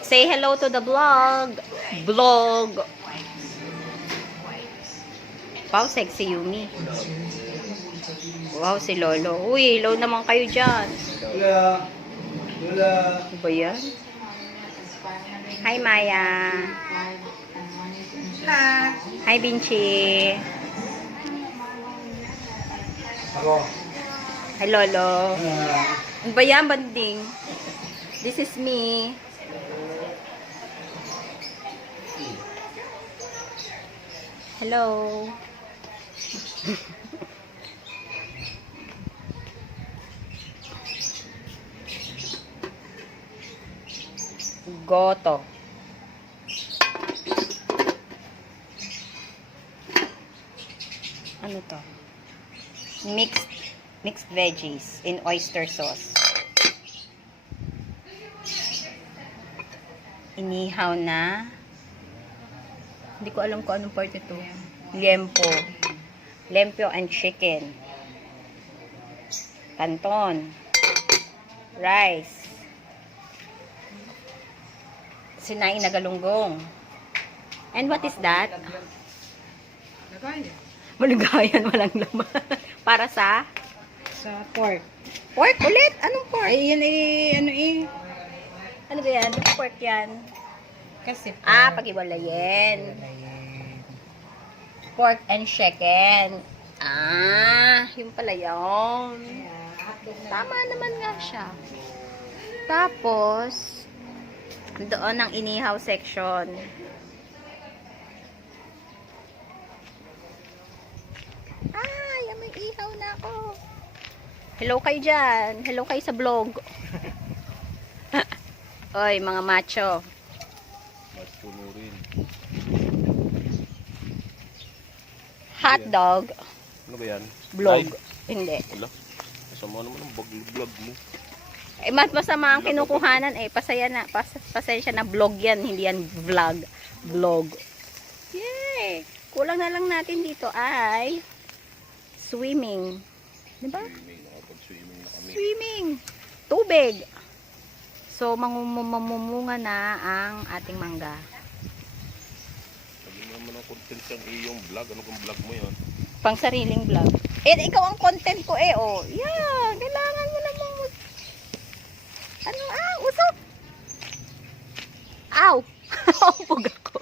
Say hello to the vlog. Vlog. Wow, sexy Yumi. Wow, si Lolo. Uy, hello naman kayo dyan. Ano ba yan? Hi, Maya. Hi, Vinci. Hi, Lolo. Ano ba yan, banding? This is me. Hello. Goto. Ano to? Mixed veggies in oyster sauce. Inihaw na. Hindi ko alam kung anong part ito. Liempo. Liempo and chicken. Canton. Rice. Sinaing na galunggong. And what is that? Lagayan. Malugayan, walang laman. Para sa? Sa pork. Pork ulit? Anong pork? Ay, yan Ano ba yan? Di pork yan. Kasi pork. Pag-iwalayin. Pork and chicken. Yung pala yun. Tama naman nga siya. Tapos, doon ang inihaw section. Yan may ihaw na ako. Hello kayo dyan. Hello kayo sa vlog. Oy, mga macho. Macho mo rin. Hot dog. Ano ba yan? Vlog. Live? Hindi. Wala. Masama naman ang vlog mo. Mas masama ang kinukuhanan pasensya na vlog yan, hindi yan vlog. Vlog. Yay! Kulang na lang natin dito ay swimming. Diba? Nakapag-swimming na kami. Swimming. Tubig. So, mamumunga na ang ating mangga. Sabi naman ang content yung iyong vlog. Ano kung vlog mo yun? Pang sariling vlog. Ikaw ang content ko oh. Yeah, kailangan mo namang usok. Ow! Umpog ako.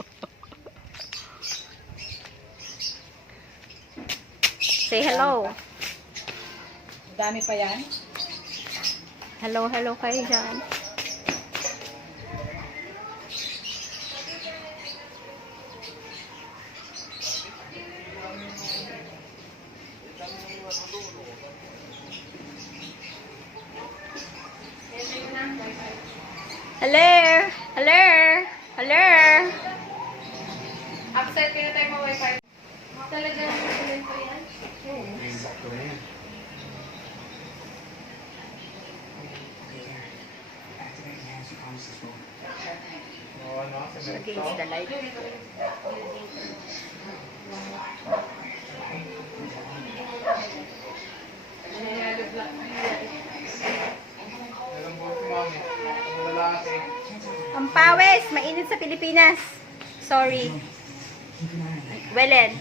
Say hello. Dami pa yan. Hello kayo dyan. Hello. Upset kayo tayo mo wifi. Talagang tuloy ko yan? Against the light. Ang pawis, mainit sa Pilipinas. Sorry. Welen.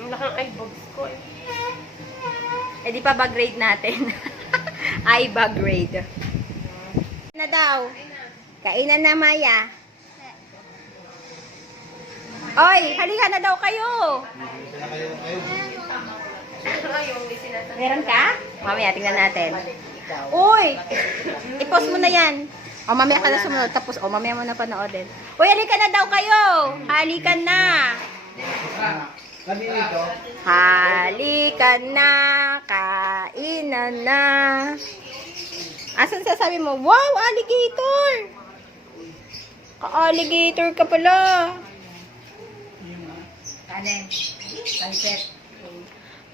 Ang lakang eyebags ko eh. Di pa ba grade natin? Ay ba grade. Na daw. Kainan na, Maya. Oy, halika na daw kayo. Meron ka? Mamaya, tingnan natin. Uy! I-post mo na yan. Mamaya ka na sumunod. Tapos, mamaya mo na panoodin. Uy, halika na daw kayo. Halika na. Halika na. Kainan na. Asan sasabi mo? Wow, alligator! Ka-alligator ka pala. Kanin. Sunset.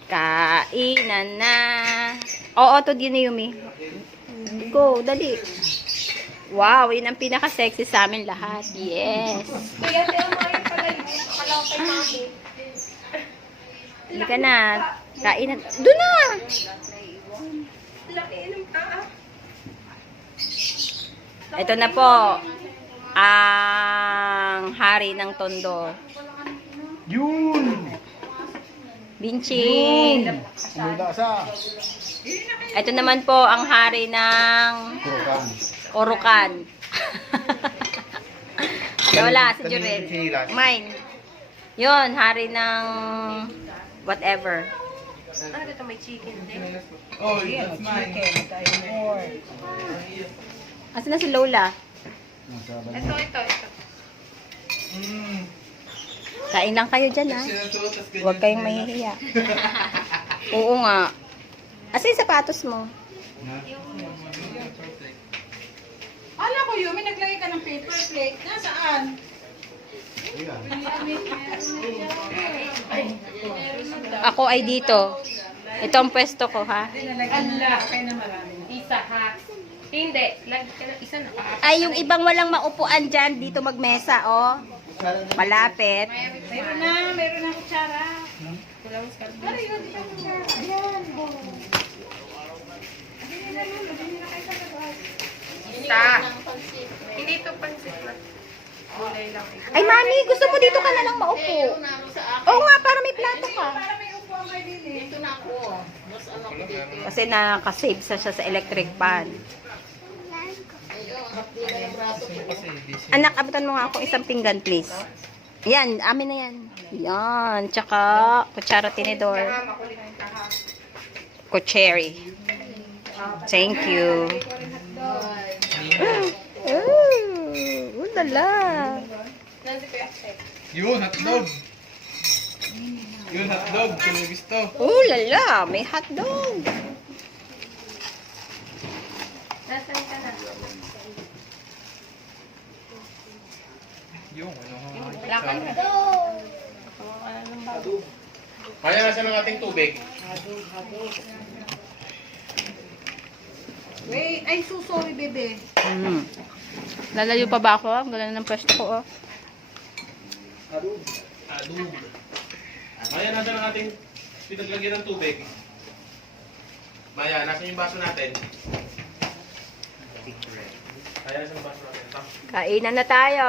Kainan na. Oo, to din Yumi. Go, dali. Wow, yun ang pinaka-sexy sa amin lahat. Yes. Kaya tayo mga yung pala yun. Nakalaw kay mami. Hindi ka na. Kainan. Doon na! Laki ng paa. Ito na po ang hari ng tondo. Yun! Binching. Muda sa Ito naman po ang hari ng Kurukan. Orokan. Wala, si Kanina Jurel. si Hilas. Mine. Yun, hari ng whatever. Ah, dito may chicken din. Oh, that's mine. Asan na si Lola? Ito. Kain lang kayo dyan, ha? Huwag kayong mahihiya. Oo nga. Asan yung sapatos mo? Ala ko yun, may naglagay ka ng paper plate. Nasaan? Ako ay dito. Ito ang pwesto ko, ha? Ala, kaya na marami. Isa ha. Hindi. Lagi ka na isa na pa. Ay, yung ibang walang maupuan dyan, dito magmesa, oh. Malapit. Meron na kutsara. Ano yun, di ba kutsara? Ayan. Isa. Hindi ito pansit na. Gulay lang. Ay, mami, gusto mo dito ka na lang maupo. Oo nga, para may plato ka. Para may upuan kayo din eh. Kasi nakasave siya sa electric pan. Anak, abutan mo nga ako isang pinggan, please. Yan, amin na yan. Yan, tsaka kutsara tinidor. Kutseri. Thank you. Ulala. Yun, hotdog. Yun, hotdog. Kung may gusto. Ulala, may hotdog. Nasaan ka na? Yung, ano Lakad ka. Kaya nasa ng ating tubig? Wait, ay so sorry bebe. Lalayo pa ba ako? Ang ganda ng pwesto ko, oh. Adub. Maya, nasa ng ating pinaglagyan ng tubig? Maya, nasa yung baso natin? Kaya nasa yung baso natin? Ito. Kainan na tayo.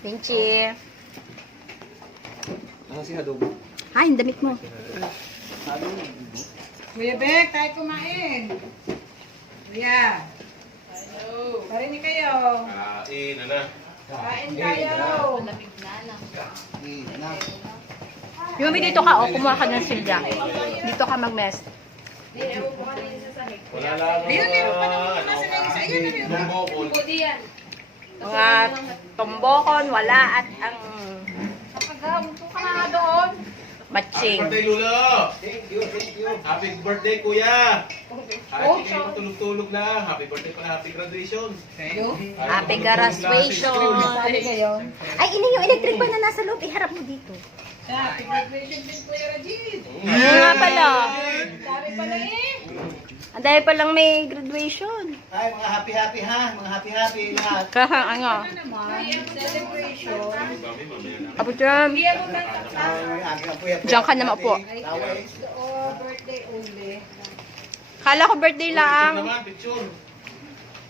Pinchi. Ano si Hadog? Ay, ang damit mo. Kuya Bek, tayo kumain. Kuya. Hello. Parinig kayo. Kain na na. Kain tayo. Yung dito ka, oh, kumuha ka ng silya. Dito ka mag-mess. Wala lang. Ayun, meron pa naman nasa isa. Ayun, meron. Bumbokol. Budi yan. Mga tumbokon, wala at ang Kapag ka na doon. matching. Birthday, Lula! Happy birthday, Kuya! Kahit hindi mo tulog-tulog na. Happy birthday pala, happy graduation. Happy graduation. Sabi kayo. Ay, ini yung electric pan na nasa loob. Iharap mo dito. Happy graduation din Kuya Rajid. Oo nga pala. Sabi pala eh. Ang dahil palang may graduation. Ay, mga happy ha. Mga happy lahat. Kaha, ano. Naman, celebration. Apo dyan. Diyan ka na maupo. Oh, birthday only. Kala ko birthday Picture lang. naman, picture.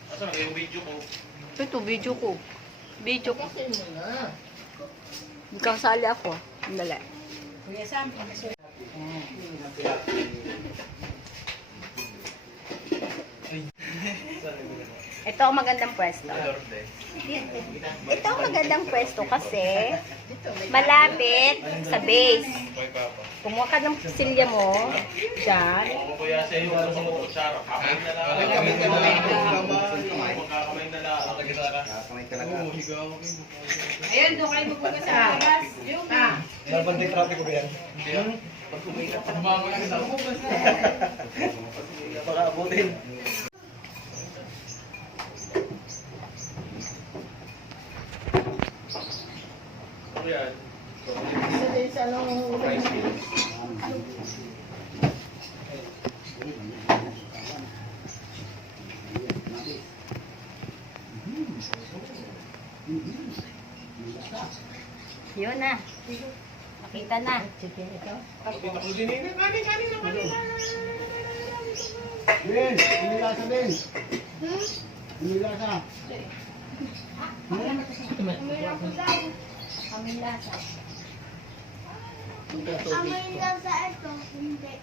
Asa na yung video ko? Ito, video ko. Video ko. Hindi ka kasali ako. Andali. Kuya Sam, Ito ang magandang pwesto. Ito ang magandang pwesto kasi malapit sa base. Kumuha ka ng silya mo. Diyan. Ako kuya sa iyo, ano sa mga kutsara? Kakain na lang. Magkakamay na lang. ayun, doon kayo magbuka sa labas. Yung Nabantay traffic ko ba yan? Baka abutin. Ano yan? Yun na. Nakita na. Ben, hindi lang sa Ben. Kami lasa. Amoy lang sa ito, hindi.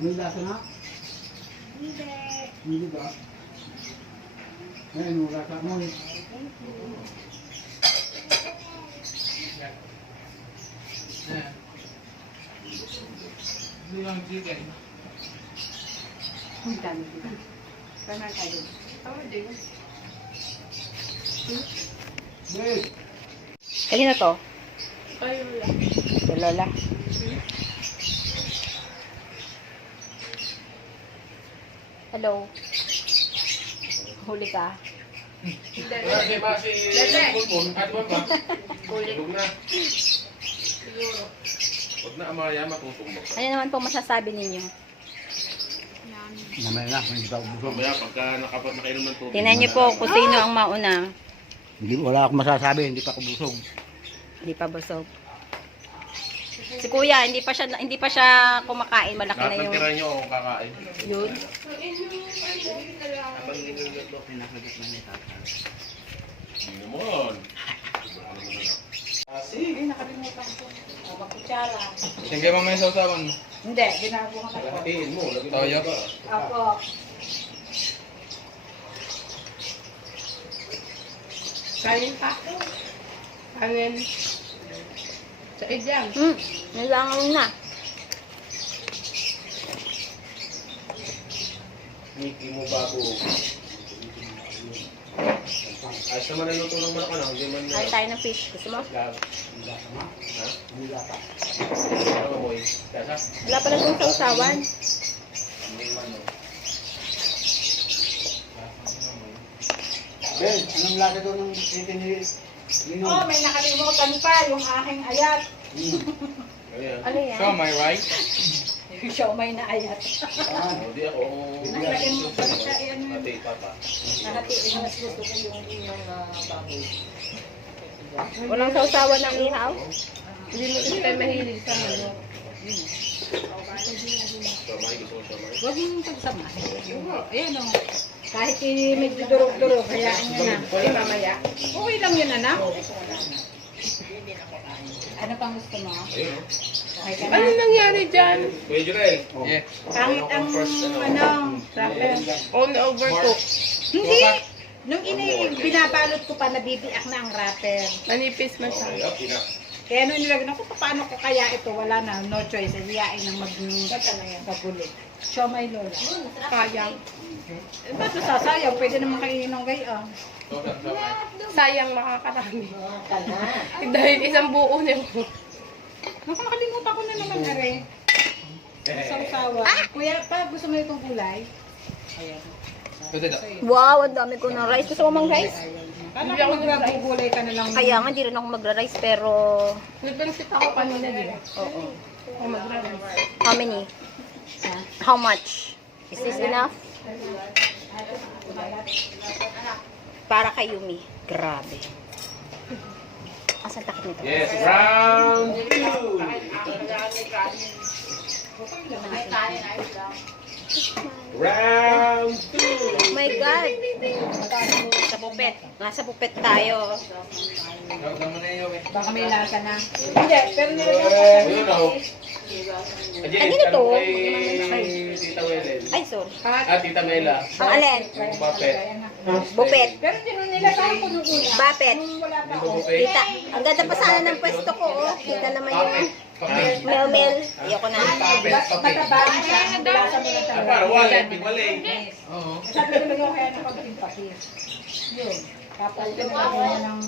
May lasa na? Hindi. Hindi ba? Ngayon, wala ka mo. Ayan. Ito yung chicken. Ang dami dito. Kanan kayo. Tama din. Hey! Kanina to? Kayo lang. Si Lola. Hello. Huli ka. Wala si Masi Pulpul. At ba ba? Huwag na. Siguro. Huwag na Amaya, matutumbok. Ano naman po masasabi ninyo? Namay na, hindi pa ubusog. Mamaya, pagka nakainom ng tubig. Tingnan niyo po kung sino ang mauna. Hindi, wala akong masasabi, hindi pa ako busog. Hindi pa busog. Si Kuya, hindi pa siya kumakain. Malaki Lahat na ng yung tira nyo ako kakain. yun. Habang niluluto. Hindi naman. Ay, nakalimutan ko. Magkutsara. Yan kayo mamaya sa usapan mo. Hindi, ginagawa ko. Lahatiin mo. Lagi mo Toyo. ba? Ako. Kanin pa. Kanin. Sa idyang. Nilangaw na. Miki mo bago. Ayos naman ang luto ng manok ano. Hindi man na. Kain tayo ng fish. Gusto mo? Ha? Ano mo eh? Kasa? Wala pala itong sausawan. Hindi man no. Ben, anong lasa doon ng tinilis? Oh, may nakalimutan pa yung aking ayat. Ayan. Ano yan? So, my right? Siomay na ayat. Hindi ako. Nalagyan mo pa siya, yan. Ate, papa. Nahatiin mas gusto ko yung baboy. Walang sausawan ng ihaw? Hindi mo kasi tayo mahilig sa ano. Siomay, gusto ko siomay. Huwag mong pagsamahin. Ayan o. Kahit medyo durog-durog, hayaan nyo na. Ay, mamaya. Okay lang yun, anak. Ano pang gusto mo? Ayun o. Okay ka Ano na? nangyari dyan? Kuya Jurel. Yeah. Pangit ang wrapper. On overcook. Hindi! Nung binabalot ko pa, nabibiak na ang wrapper. Manipis man siya. Okay, up, ina. Kaya nung nilagyan ko, paano ko kaya ito? Wala na, no choice. Iyain ng magkagulit. Siya may lola. Sayang. Eh, ba't nasasayang? Pwede naman kainin ng gaya. Sayang makakarami. Dahil isang buo na yun. Naku, nakalimutan ko na naman, are. Sausawa. Kuya, pa, gusto mo itong kulay? Ayan. Ito, ito. Wow, ang dami ko ng rice. Gusto mo mang rice? Kala ko magbubulay ka na lang. Kaya nga, di rin ako magra-rice, pero... Nagpansit ako kanina din. Oo. Ako magraras. How many? How much? Is this enough? Para kay Yumi. Grabe. Asan takip nito? Yes, round 2. Round 2. Oh my God. Sa pupet. Nasa pupet tayo. Tawag naman na yun, eh. Baka may lasa na. Hindi, pero nilagyan ko. Ayun o. Kanino to? Kay Tita Welen. Ay, sorry. Ah, Tita Mela. Ang alin? Yung papet. Bupet. Pero hindi nung nilasahan ko nung una. Bapet. Nung wala pa Hindi ako. mo papet. Tita, ang ganda pa sana ng pwesto ko. Oh. Kita naman yung Papet. mel-mel. Ayoko na. Matabang siya. Ang lasa mo lang Ah, talaga. para wallet, tigwali. Oo. Sabi ko nilagyan ko kaya ng konting patis. Yun. Tapos pinalagyan niya ng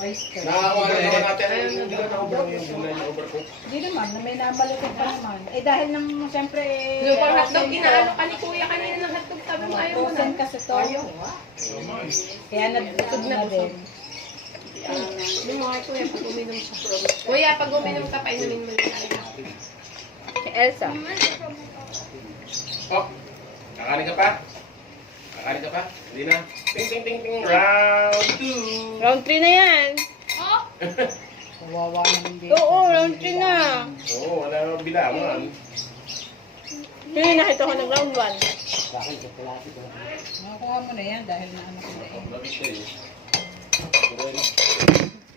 oyster. Nakakuha na naman natin. Ayun, hindi na na-overcook yung gulay na overcook. Hindi naman, may nabalutod pa naman. Eh dahil nang siyempre... Yung pang hotdog, inaano ka ni Kuya kanina ng hotdog. Sabi mo ayaw mo na. Frozen kasi to. Kaya nagtutog na din. Yung mga Kuya, pag uminom siya. Kuya, pag uminom ka, painumin mo yung Si Elsa. Oh, kakanin ka pa? Kakanin ka pa? Hindi na. Ting, ting, ting, ting. Round 2. Round 3 na yan. Kawawa naman din. Oo, round 3 na. Oo, wala nang bilangan. Hindi nakita ko ng round 1. Sa akin, sa kalapit. Makakuha mo na yan dahil na ano ko na eh. Labis ka eh. Kumain.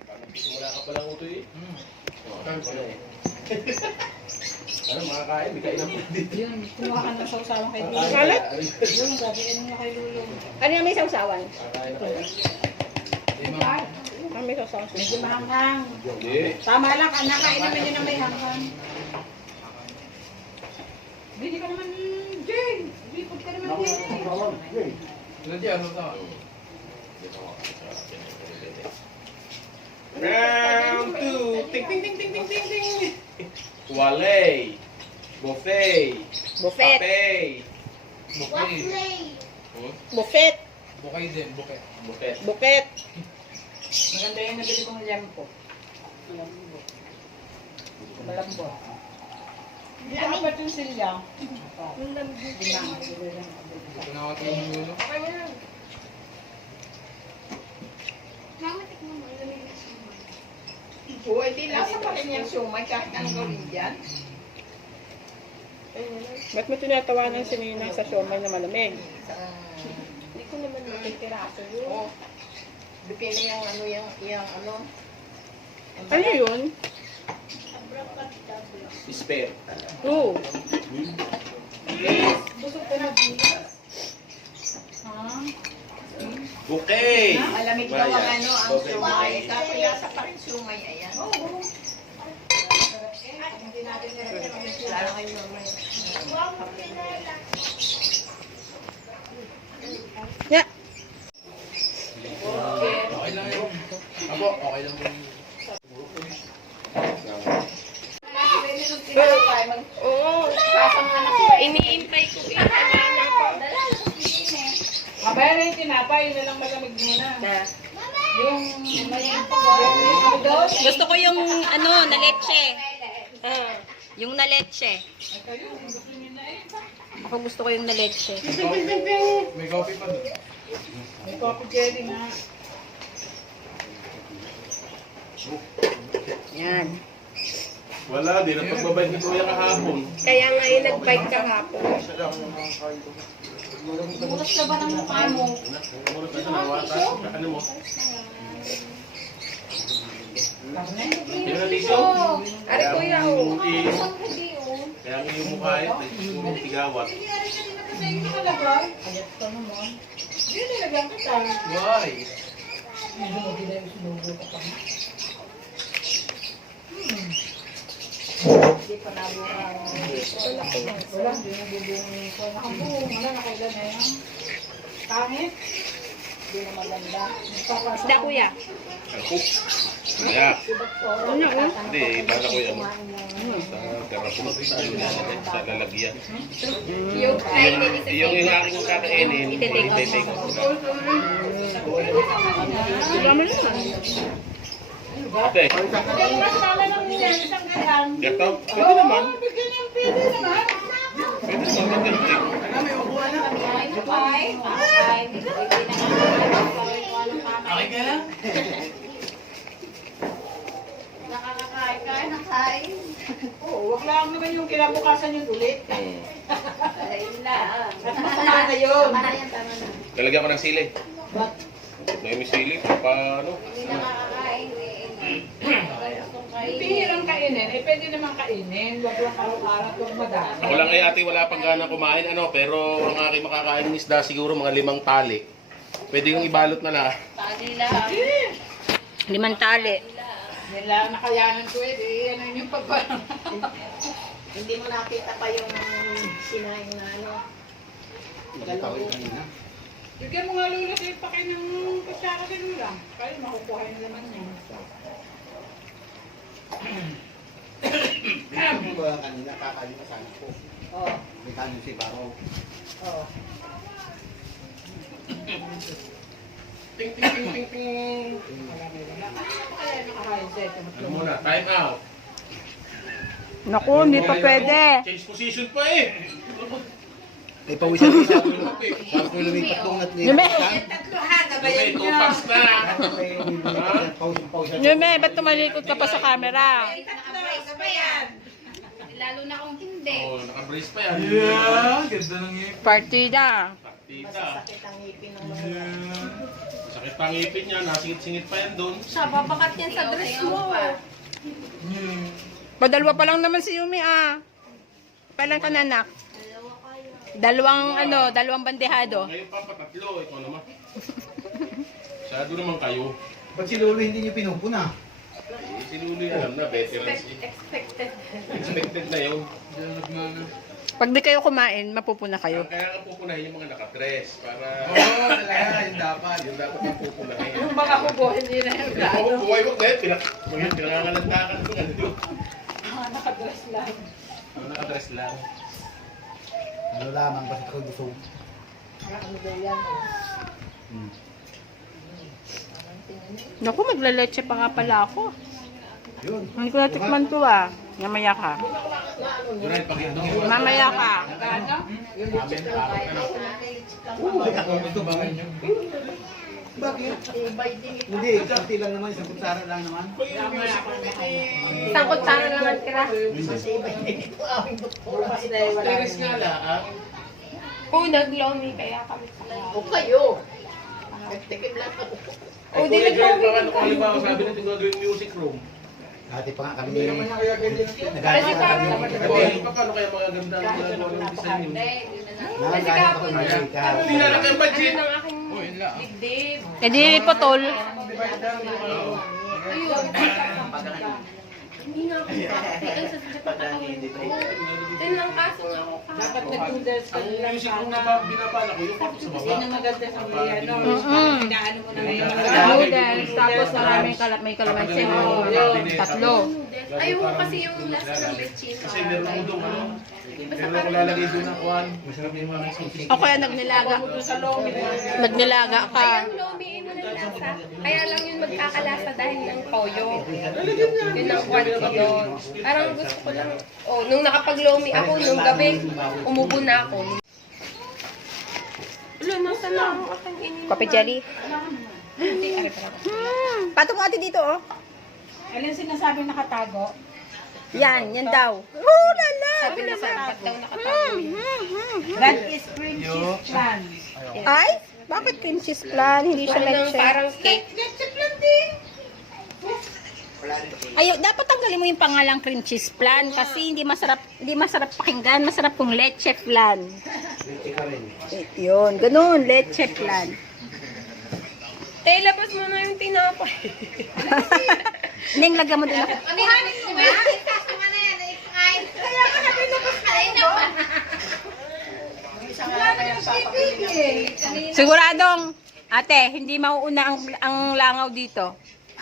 Parang simula ka pa lang ito eh. Wala eh. Ano makakain? May kain ng dito. Yun, kumuha ka ng sausawan kay Lulong. Kalat? Yung gabiin mo kay Lulong. Ano yung may sausawan? Makakain na kayo. Ano may sausawan? Medyo mahanghang. Hindi. Tama lang, nakain naman yun na may hanghang. Bili ka naman, Jane. Bipod ka naman, Jane. Nandiyan, ano to? Round 2. Ting ting ting ting ting ting ting. Wale. Buffet. Buffet. Pape. Bukay. Buffet. Bukay din, bukay. Buffet. Buket. Maganda yung nabili kong lempo. Malambo. Hindi apat yung silya. Ito na ako yung lulo. Mama, tikman mo. Lamig na siya. Oo, hindi lasa pa rin yung sumay kahit anong gawin dyan. Ba't mo tinatawanan si Nina sa siomay na malamig? Hindi ko naman makikiraso yun. Oo. Depende yung ano, yung ano. Ano yun? Spare. Oo. Busog ka na, Bilas. Ha? Bouquet. Malamig daw ang ano, ang sumay. Kaya sa pa rin sumay, ayan. Hindi natin nire-recommend yun. Lalo kayo naman. Yeah. Okay lang yun. Ako, okay lang yun. Oo, sasang anak ko. Iniintay ko yung kanina pa. Mabaya na yung tinapay, yun na lang malamig muna. Yung doon. Gusto ko yung ano, na leche. Yung na leche. Ako gusto ko yung na leche. May coffee pa doon. May coffee jelly nga. Yan. Wala, di na pagbabay ni Kuya kahapon. Kaya nga yung nag-bike kahapon. Bukas ka ba ng mukha mo? Murot na sa nawata. Ano mo? Hindi na tiso? Ari kuya, oh. Kaya nga yung mukha eh. Puro tigawat. Ayat ka naman. Hindi nilagyan kita. Why? Medyo mabila yung sinubo ka pa. Hindi pa nabukaw. Wala, hindi nabubungi ko. Nakabuong, wala, nakailan na yan. Pangit. Hindi na maganda. Isda kuya. Ako. Kaya. Hindi, bala ko yung sa terapon. Sa lalagyan. Yung kainin isa Yung aking kakainin, ite-take out ko na. Ate, gato? Pwede naman. Pwede naman. Okay ka lang? nakakakain ka, nakain. Oo, wag lang naman yung kinabukasan yun ulit. Ayun lang. Masama na yun. Tama na yan, tama na. Lalagyan ko ng sili. May sili, paano? Hindi nakakakain eh. Pihirang kainin, eh pwede naman kainin. Wag lang araw-araw, wag madami. Ako lang kay ate, wala pang gana kumain, pero ang aking makakain ng isda siguro mga 5 tali. Pwede yung ibalot na lang. Tali lang. 5 tali. Yan lang nakayanan ko eh. Yan yung pagparang. Hindi mo nakita pa yung sinaing na ano. Bigyan mo nga lula sa pa kayo ng kutsara sa lula. Kaya makukuha na naman niya. Ano ba kanina kakain ka sana ko? Oo. May kanin si Baro. Oo. Ting, ting, ting, ting, ting. Kaya nakakain siya. Ano muna, time out. Naku, hindi pa pwede. Change position pa eh. Eh, pawisan ko sa ulo. Sabi ko lumipat kong at Yume! Okay, 2 packs na. Pawisan. Yume, ba't tumalikod ka pa sa camera? Lalo na kung hindi. Oo, naka-brace pa yan. Yeah, ganda ng ngipin. Partida. Partida. Masasakit ang ngipin ng mga Sakit pa ang ngipin niya, nasingit-singit pa yan doon. Siya, babakat yan sa dress mo. Padalwa pa lang naman si Yumi ah. Kailan ka na, anak? Dalawang bandehado. Ngayon pa, patatlo. Ikaw naman. Masyado naman kayo. Pag si Lolo hindi niyo pinupuna. Si Lulu alam na, veterans. Expected. Expected na yun. Diyan nagmana. Pag di kayo kumain, mapupuna kayo. Kaya nga pupunahin yung mga nakadress para Oo, talaga, yung dapat. yung dapat yung pupunahin. Yung mga kubo, hindi na yung Yung mga buhay mo, pinangangalandakan ko nga doon. nakadress lang. Mga nakadress lang. Ano lamang, basta ako gusto. Ano daw yan? Naku, maglaleche pa nga pala ako. Yun. Hindi ko natikman to ah. Mamaya ka. Duray, pag ito. Mamaya ka. Amen, apat ka na. Uy, ako gusto ba ngayon? Bakit? Hindi, konti lang naman, isang kutsara lang naman. Isang kutsara lang ang tira. Teres nga lang. Oo, nag-lomi kaya kami. O kayo. Ay, Kuya Joel, baka kung halimbawa sabi natin gagawin music room. Dati pa nga kami Hindi naman niya kaya ganyan. Kasi parang- Ate, paano kaya mga ganda ang ginagawa ng design yun? nakagaya pa kami musika. Hindi na lang ang budget. Ano ng aking Oo, yun lang. dibdib. E di potol. Ayun. Hindi nga ako kasi sa pagkakataon ko. Yun lang kaso nga ako Dapat nag-noodles ka Ang lang music room sana. na binabala ko, yung kwarto sa Kasi baba. na maganda sa mga ano. Inaano mo na ngayon. Noodles, tapos maraming may kalamansi. Tatlo. ayoko kasi yung lasa ng lechon. Kasi meron ko doon, ano? Meron ko lalagay doon ng kuhan. Masarap yung mga sausage. O kaya nagnilaga. Nagnilaga ka. Kaya ang lomi mo ng lasa. Kaya lang yun magkakalasa dahil ng toyo. Yun ang kwan ko doon. Parang gusto ko lang. Oh, nung nakapag-lomi ako, nung gabi, umubo na ako. Ulo, nasa na ang aking inin. Kopi jelly. Hindi, ari pala. Patong ate dito oh. Alin sinasabi nakatago? Yan daw. Oh, lala. Sabi na sa ba't daw nakatago yun? That is cream cheese flan. Ay, bakit cream cheese flan? Hindi siya Ano nang leche. parang cake. Ay, dapat tanggalin mo yung pangalang cream cheese flan kasi hindi masarap pakinggan, masarap kung leche flan. Yun, ganun, leche flan. Labas mo na yung tinapay. Ning, lagyan mo din ako. Kuhanin mo ba? Kasi mo na yan. Ay, kaya ka na pinapos ka rin naman. Siguradong, ate, hindi mauuna ang langaw dito.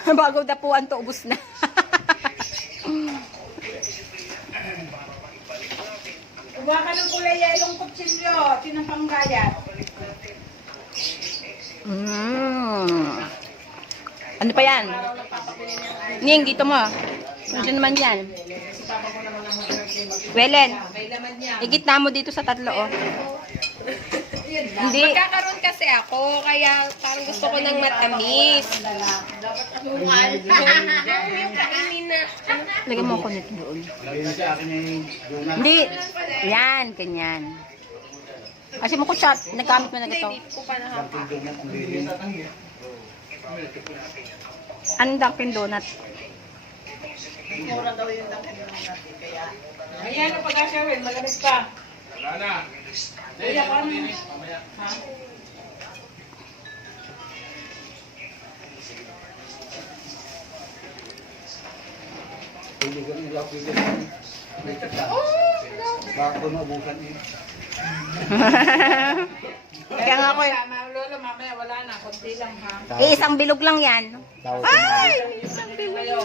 Bago dapuan to, ubus na. Kuha ka ng kulay yelong kutsilyo. Sinang gayat. Ano pa yan? Ning, dito mo. Ano naman yan? Welen, igitna mo dito sa tatlo, oh. Hindi. Magkakaroon kasi ako, kaya parang gusto ko ng matamis. Asukal. Yung kainin na. Lagyan mo ako nito doon. Lagyan sa akin yung donut. Hindi. Yan, ganyan. Kasi mo ko siya, nagkamit mo na Hindi, ito. hindi ko pa nakapa. Yung donut ang bilhin. Anong Dunkin Donut? Ayan ang pag-asawin. Malamig pa. Wala na. Hindi, mamaya. Ha? Hindi ko rin yung pwede. Baka ko maubusan eh. Kaya nga ako, Tama, Lolo, mamaya wala na. Kunti lang ha. isang bilog lang yan. Tawag ko Ay! Kayo.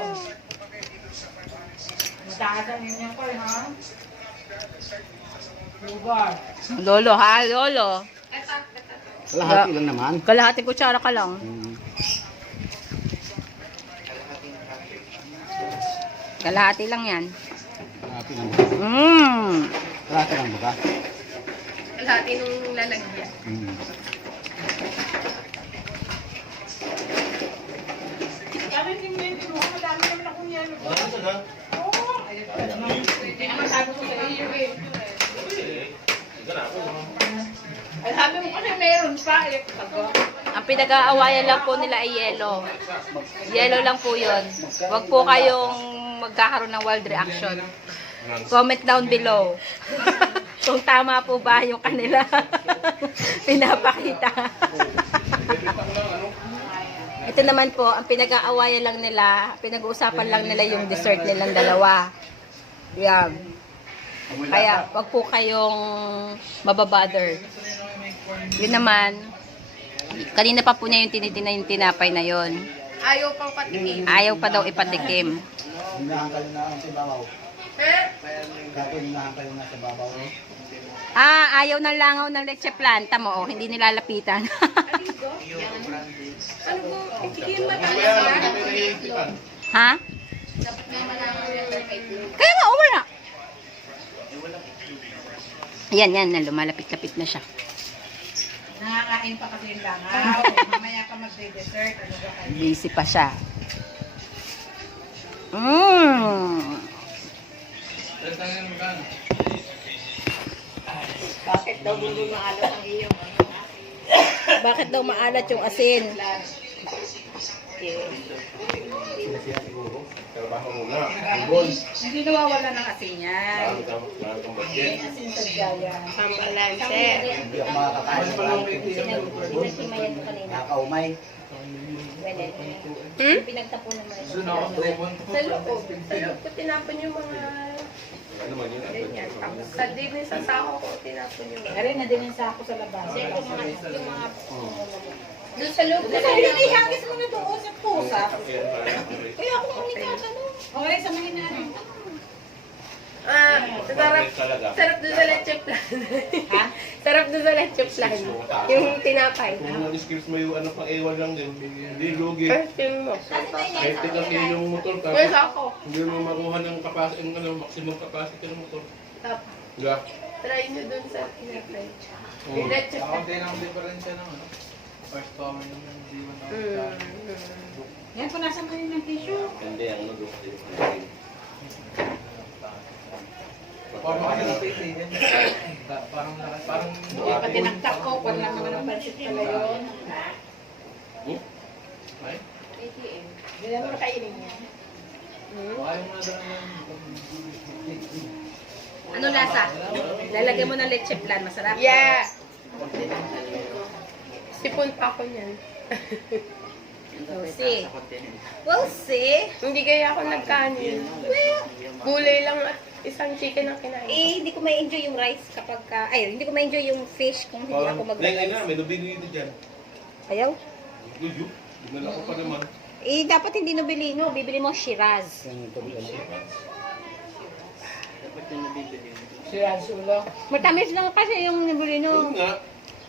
Matahasan ninyo ko ha. Lugar. Lolo ha, lolo. Kalahati lang naman. Kalahating kutsara ka lang. Kalahati lang yan. Kalahati lang. Kalahati lang ba? Kalahati nung lalagyan. Kami din mo, madami naman akong yan. Wala na. Oo, ayun Hindi naman sabi ko sa iyo eh. Ito na ako. Ay, sabi mo kasi meron pa eh. Ang pinag-aawayan lang po nila ay yellow. Yellow lang po yun. Huwag po kayong magkakaroon ng wild reaction. Comment down below. Kung tama po ba yung kanila pinapakita. Ito naman po, ang pinag-aawayan lang nila, pinag-uusapan lang nila yung dessert nilang dalawa. Yan. Kaya, wag po kayong mababother. Yun naman, kanina pa po niya yung tinitina yung tinapay na yon. Ayaw pang patikim. Ayaw pa daw ipatikim. Hinahangkal na ang sa babaw. Ha? Dapat hinahangkal na sa babaw. Ayaw ng langaw ng leche planta mo, oh, hindi nilalapitan. Ano po? Itigil ba tayo Kaya sila? hindi may naiipitan. Ha? Dapat naman ang Kaya nga, wala. Yan, lumalapit-lapit na siya. Nakakain pa kasi yung langaw. Mamaya ka magde-dessert. Ano ba kayo? Busy pa siya. Tangan mo kan. Bakit daw mundo maalat ang iyong Bakit daw maalat yung asin? Trabaho muna. Ibon. Hindi nawawala ng asin yan. Marami kang budget. Asin sa gaya. pambalanse. Hindi ako makakakain ng babaw. Pinagsimayan ko kanina. Nakakaumay. Pinagtapunan mo rin. Doon ako tumon. Sa loob. Sa loob ko tinapon yung mga Ano man yun? ganyan. Tapos sa din sa sako ko tinapon yung Kaya na din yung sako sa labas. yung mga doon sa loob ko Kasi hindi hangis mo na doon sa pusa. Kaya parang Kaya ako ang nagtatanong. Okay, sa mga natin. sarap doon sa leche plan. Ha? Sarap doon sa leche plan. Yung tinapay. kung mga skills mo yung ano pang ewan lang din, hindi lugi. Question mo. Kahit kasi yung motor ka, Yes, ako. hindi mo makuha ng capacity, ng ano, maximum capacity ng motor. Tapos, Diba? try nyo doon sa tinapay. Oo. Yung leche Ako plan. din ang diferensya ng ano. First tower yung D1 ako. Yan, punasan mo yun ng tissue. Hindi, ang ano doon. Parang kasi napitin. Parang Pag tinaktak ko, wala lang naman ang pansit pala yun. Ay? Hindi naman nakainin yan. Ayaw nga daw yung Ano lasa? Lalagyan mo ng leche plan, masarap. Yeah! Sipon pa ako niyan. We'll see. Hindi kaya ako nagkanin. Gulay lang at isang chicken ang kinain. Hindi ko ma-enjoy yung rice kapag hindi ko ma-enjoy yung fish kung hindi ako Hindi na, mag-rice. may lubing dito dyan. Ayaw? Yuyu, dinala ko pa naman. Dapat hindi nobilino, bibili mo Shiraz. Si Ansulo. Matamis lang kasi yung Oo nobilino. nga,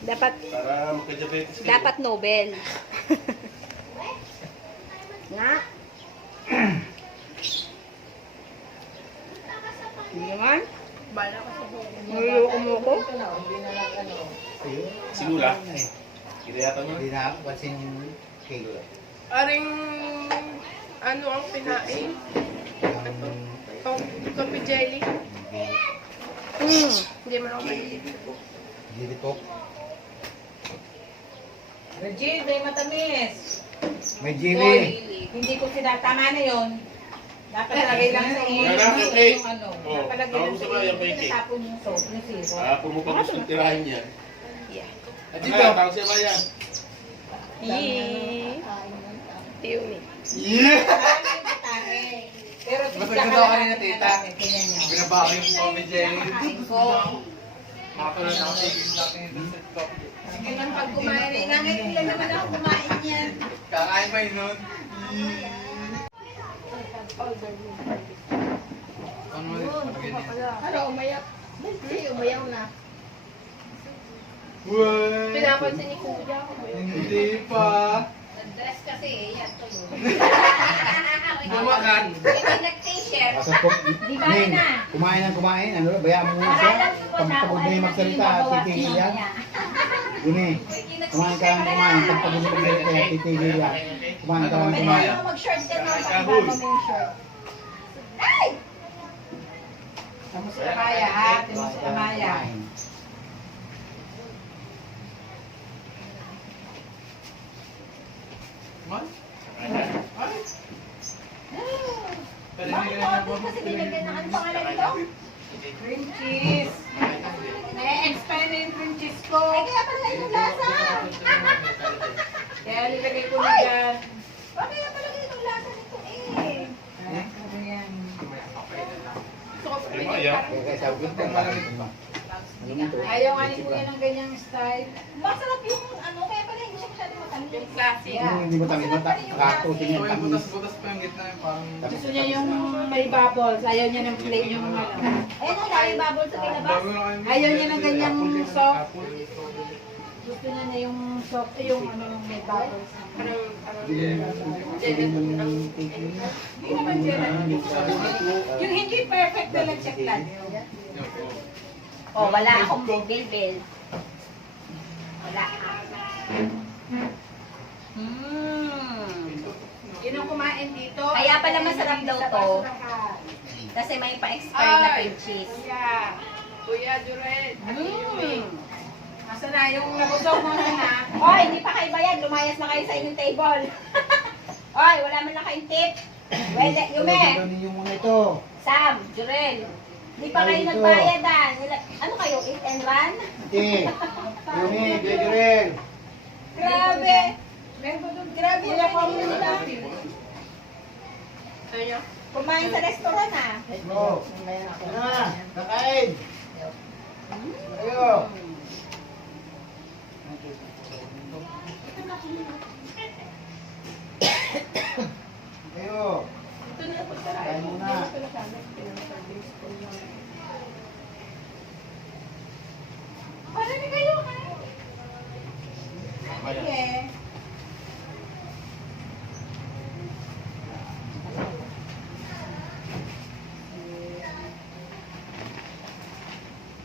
Dapat para magka-diabetes ka. dapat Nobel. Nga. Hindi naman. Bala ko sa buhay. Niloko mo ko. Ito na, hindi na lang ano. Sinula. Kinayatan niya. Hindi na ako kasi yung cake. Aring ano ang pinain? Coffee jelly. Hindi man ako maliliit. Dilitok. Regine, may matamis. May Oy, jelly. hindi ko sinatama na yun. Napalagay lang sa iyo. Yan ang okay. Yung ano. Oh, Napalagay lang tapos sa ba iyo. yung may cake? Tapon yung soap, yung syrup. Kung mo pa gusto tirahin yan. At Dito, dito. tawag siya ba yan? Tiyumi. Pero Basta tita ganito ka kanina, tita. Ganyan niya. Binabako yung Tommy Jerry. Kain ko. Makapalan ako sa isip natin yung dessert coffee. Sige lang pag kumain. Nangailan naman ako kumain yan. Kakain pa yun nun. Ano mo yun? Ano, umayak. Hindi, umayak na. What? Pinapansin ni Kuya ako. Hindi pa. Dress kasi, yan to. Bumakan. Nag-t-shirt. Pasok. Di ba na? Kumain. Ano, bayaan mo muna siya. Pagpagod na yung magsalita, titigil yan. Gini, kumain ka lang kumain. Pagpagod na yung magsalita, titigil yan. Kumain ka lang kumain. Mag-short din ako pag ibabaw mo yung short. Tamo si Amaya ha, tamo si Amaya. Man? Ay! Pero hindi na Bakit kasi nilagyan ng ano pangalan nito? Cream cheese. Na-expire na yung cream cheese ko. Ay, kaya pala yung lasa. Kaya nilagay ko na dyan. Bakit kaya pala yung lasa nito eh? Ay, ano yan? Kaya sabi ko, Ayaw nga ni Kuya ng ganyang style. Masarap yung ano, kaya pala hindi siya masyadong matamis. Yung classic. Yeah. hindi mo tamis, kato So, tingin yung tamis. butas-butas pa yung gitna yung parang... Gusto niya yung may bubbles. Ayaw niya ng plain yung ano. Ayun ang dami bubble sa pinabas. Dami na kayo- Ayaw niya ng ganyang soft. Apple. Gusto niya na yung soft, yung ano, yung may bubbles. Hindi naman gelatin. Yung hindi perfect na lang chocolate. Yung po. Oh, wala akong bilbil. Wala. Yun ang kumain dito. Kaya pala masarap daw to. Kasi may pa-expired na cream cheese. Kuya Jurel. Asa na yung nabusog mo na? Hoy, hindi pa kayo bayad. Lumayas na kayo sa inyong table. Hoy, wala man lang kayong tip. Well, Yume, Gawin yung mga ito. Sam, Jurel. Hindi pa kayo nagbayad Ano kayo, eat and run? Ate, Yumi, Gregorel. Grabe. Grabe Wala pa yung mo nila. Kumain sa restaurant ah. Go. Na, kakain. Ayo. Ayo. Kain muna. Para na kayo ha? Sige.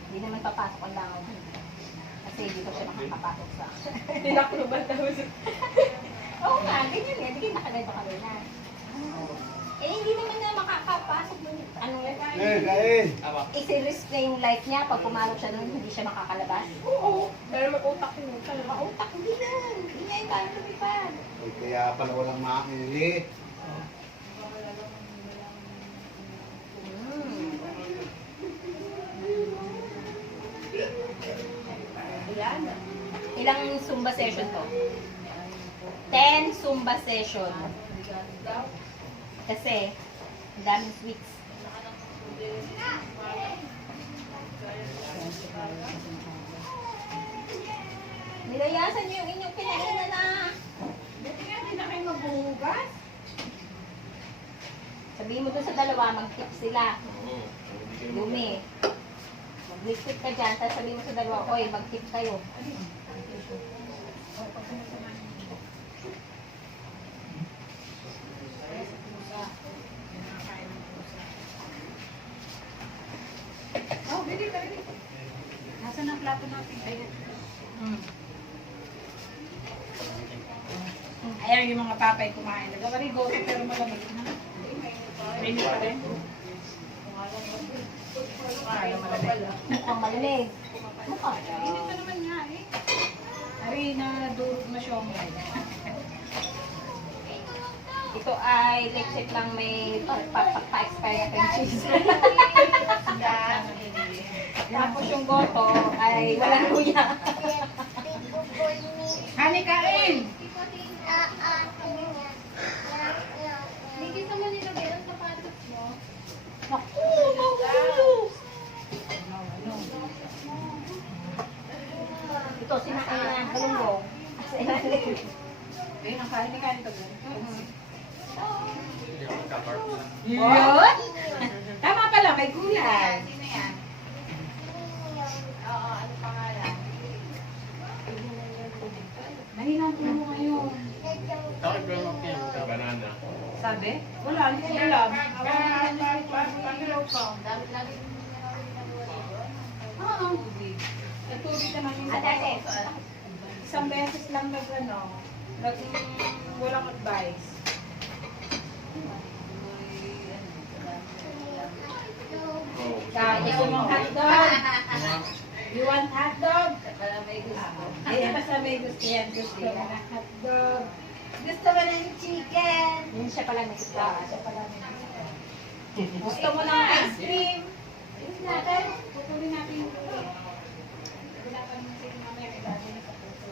Hindi naman papasok ang langaw. Kasi dito siya makakapasok sa... Tinakluban daw siya. Oo nga, ganyan eh. Hindi nakaganto ka rin na. Eh, hindi naman na makakapasok dun. Ano Eh, kain. isi-risk na yung life niya pag pumarok siya doon, hindi siya makakalabas. Oo. Pero mag-utak yun. Mautak, hindi na. Hindi niya yung kaya lumipad. Eh, kaya pala walang makakili. Ilang Zumba session to? 10 Zumba session. Kasi, ang daming sweets. Nilayasan niyo yung inyong pinainan na. Buti nga hindi na kayo magbuhugas. Sabihin mo dun sa dalawa, mag-tip sila. Oo. Lumi. Mag-liquid ka dyan, tapos sabihin mo sa dalawa, oy, mag-tip kayo. Oh, bili ka, bili. Nasaan ang plato natin? Ayun. Ayan yung mga papay kumain. Nagawari go pero malamig na. Mainit pa rin. Mukhang malamig. Mukhang. Init pa naman nga eh. Ari na durog na siomay. Ito ay leche lang may pa-expire na cream cheese. Tapos yung goto ay walang luya. Hani kain! Hindi naman nilagay ang sapatos mo. Naku, mahuhulog. Ito, sinain na ng galunggong. Sa ilalim. Ayun ang kain ni kain to. Yun? Tama pala, may gulay. Sino yan? Oo, ano pangalan? Mahinang puno ngayon. Banana. Sabi? Wala, hindi ko alam. Oo. Natubig naman yung Ate, isang beses lang walang advice. Oo. Ikaw, gusto mong hotdog? You want hotdog? Ayan, basta may gusto yan. Gusto mo na hotdog. Gusto mo ng chicken? Yun siya pala may gusto. Siya pala may gusto. Gusto mo ng ice cream? Ayun natin. Putulin natin yung tuloy. Wala pa naman sige mamaya. May bago na sa puso.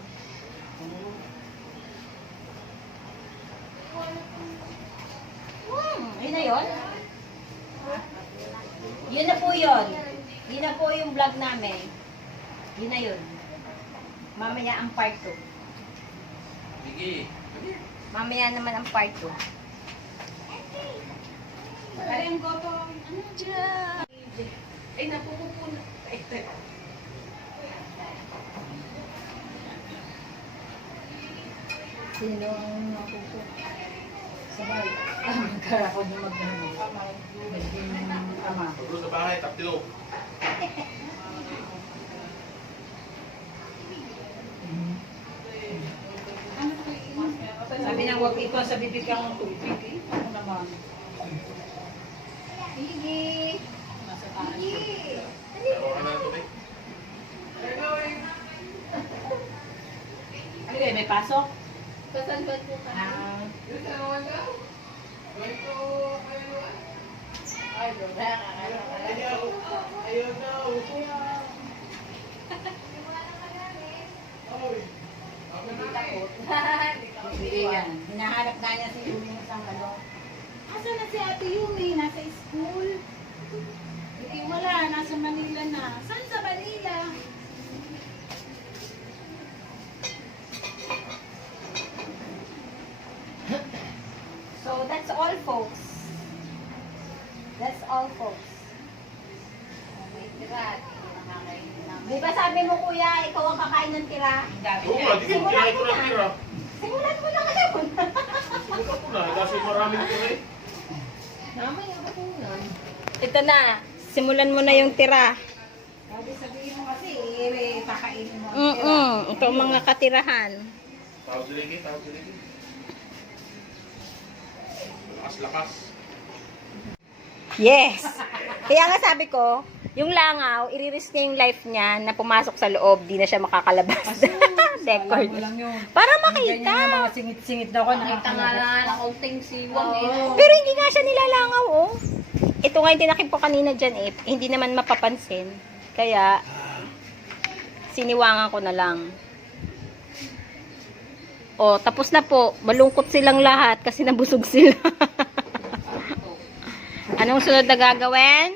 Yun na yun? Yun na po yun. Yun na po yung vlog namin. Yun na yun. Mamaya ang part 2. Sige. Mamaya naman ang part 2. Karen, go to. Ano dyan? Ay, napupupuna. Ay, Sino ang nakupo? Sabay. Magkarakon yung magdano. Naging ama. Pagod sa bahay, taptilog. Sabi niya, huwag ito sa bibig ang tubig. Ako naman. Sige. Nasa taas. Pero ka na ng tubig. Ano kayo, may pasok? Pasan ba po ka? Ah, sige yan. Hinahanap na niya si Yumi sa ano. Asa na si Ate Yumi? Nasa school. Hindi wala, nasa Manila na. Saan sa Manila? So, that's all, folks. That's all, folks. Di ba sabi mo, kuya, ikaw ang kakain ng tira? Ang dami Oo niya. nga, di ko kinain ko ng tira. Simulan mo na ngayon. Simulan ko na, kasi maraming tira eh. Namay, ako po na. Ito na. Simulan mo na yung tira. Sabi sabihin mo kasi, pakainin mo. Ito ang mga katirahan. Tawag siligi, tawag siligi. Lakas-lakas. Yes! Kaya nga sabi ko, yung langaw, i-risk niya yung life niya na pumasok sa loob, di na siya makakalabas. Record. Alam mo lang yun. Para Ganyan yung makita. mga singit-singit daw ko. Nakita nga na kaunting siwang eh. Pero hindi nga siya nilalangaw, oh. Ito nga yung tinakip ko kanina dyan, eh. Hindi naman mapapansin. Kaya, siniwangan ko na lang. Oh, tapos na po. Malungkot silang lahat kasi nabusog sila. Anong sunod na gagawin?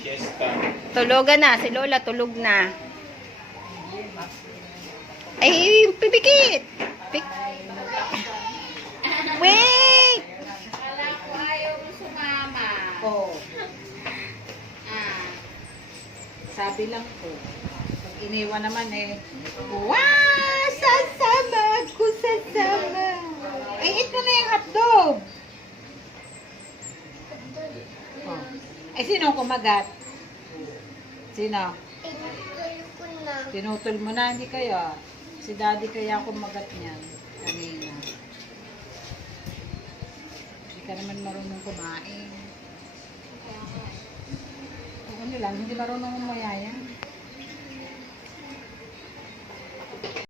Fiesta. Tulogan na. Si Lola tulog na. Ay, pipikit! Wait! Kala ko ayaw mo sumama. Oo. Ah. Sabi lang po. Pag iniwan naman eh. Wow! Sasama! Ako sasama! Ay, ito na yung hotdog! Oh. Ay, sino ang kumagat? Sino? Ko na. Tinutol mo na, hindi kaya. Si daddy kaya kumagat niyan. Kanina. Hindi ka naman marunong kumain. Ano lang, hindi marunong umayaya.